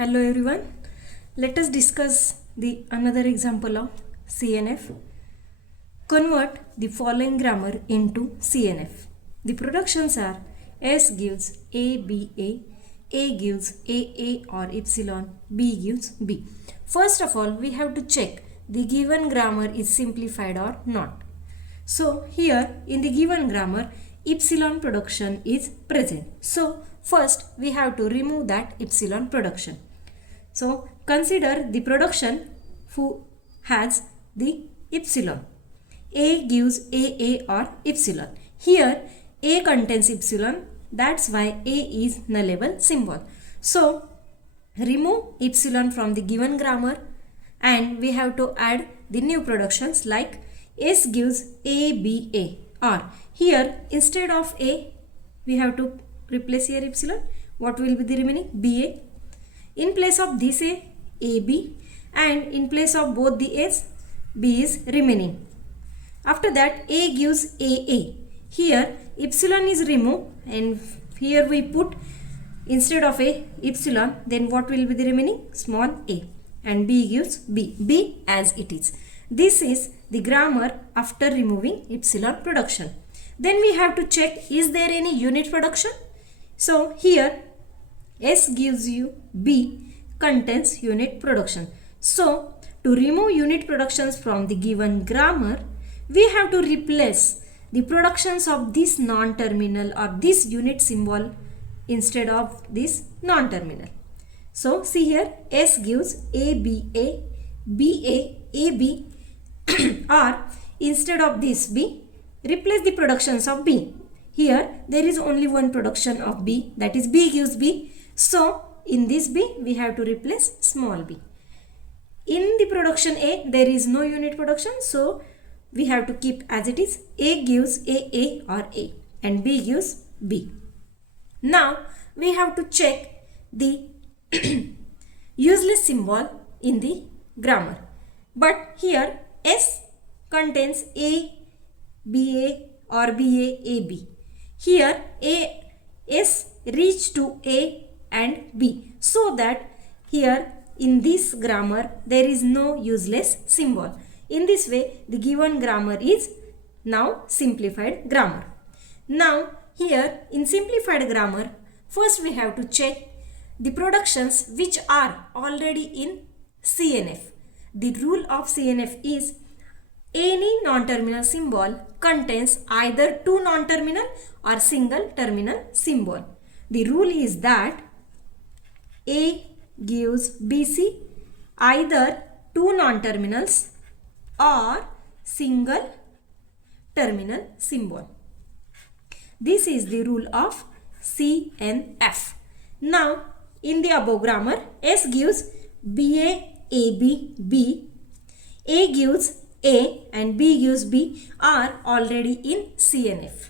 Hello everyone. Let us discuss the another example of CNF. Convert the following grammar into CNF. The productions are S gives A gives A or epsilon, B gives B. First of all, we have to check the given grammar is simplified or not. So here in the given grammar, epsilon production is present. So first we have to remove that epsilon production. So consider the production who has the epsilon. A gives A or epsilon. Here A contains epsilon, that's why A is nullable symbol. So remove epsilon from the given grammar and we have to add the new productions like S gives A or here instead of A we have to replace here epsilon. What will be the remaining? BA. In place of this A, AB, and in place of both the A's, B is remaining. After that A gives AA. Here epsilon is removed and here we put instead of A epsilon, then what will be the remaining? Small a, and B gives B as it is. This is the grammar after removing epsilon production. Then we have to check, is there any unit production? So here S gives you B contains unit production. So to remove unit productions from the given grammar, we have to replace the productions of this non-terminal or this unit symbol instead of this non-terminal. So see here S gives ABA, BA, AB or instead of this B, replace the productions of B. Here there is only one production of B, that is B gives B. So in this B we have to replace small b. In the production A there is no unit production, so we have to keep as it is. A gives AA or A and B gives B. Now we have to check the useless symbol in the grammar. But here S contains A, BA or BA, AB. Here S reach to A and B, so that here in this grammar there is no useless symbol. In this way the given grammar is now simplified grammar. Now here in simplified grammar, first we have to check the productions which are already in CNF. The rule of CNF is any non-terminal symbol contains either two non-terminal or single terminal symbol. The rule is that A gives BC either two non-terminals or single terminal symbol. This is the rule of CNF. Now in the above grammar, S gives BA, AB, B, A gives A and B gives B are already in CNF.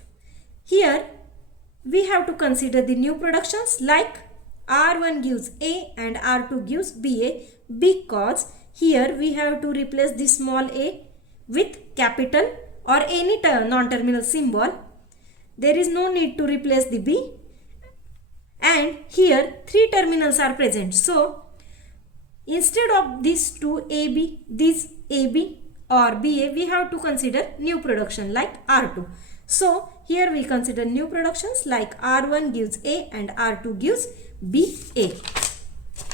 Here we have to consider the new productions like R1 gives A and R2 gives BA, because here we have to replace the small a with capital or any non-terminal symbol. There is no need to replace the B, and here three terminals are present. So instead of this two AB, this AB or BA, we have to consider new production like R2. So here we consider new productions like R1 gives A and R2 gives BA.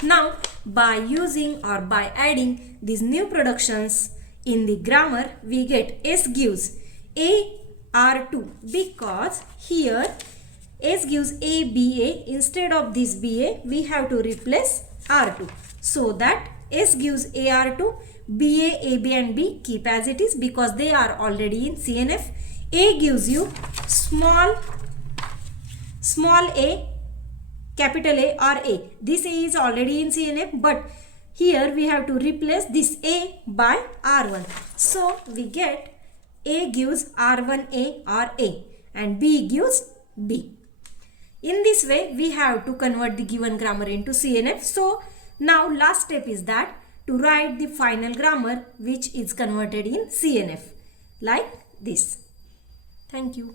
Now by using or by adding these new productions in the grammar, we get S gives A R2, because here S gives A BA, instead of this BA we have to replace R2, so that S gives AR2, BA, AB and B keep as it is because they are already in CNF. A gives you small a, capital A or A. This A is already in CNF, but here we have to replace this A by R1. So we get A gives R1A or A and B gives B. In this way we have to convert the given grammar into CNF. So now last step is that to write the final grammar which is converted in CNF like this. Thank you.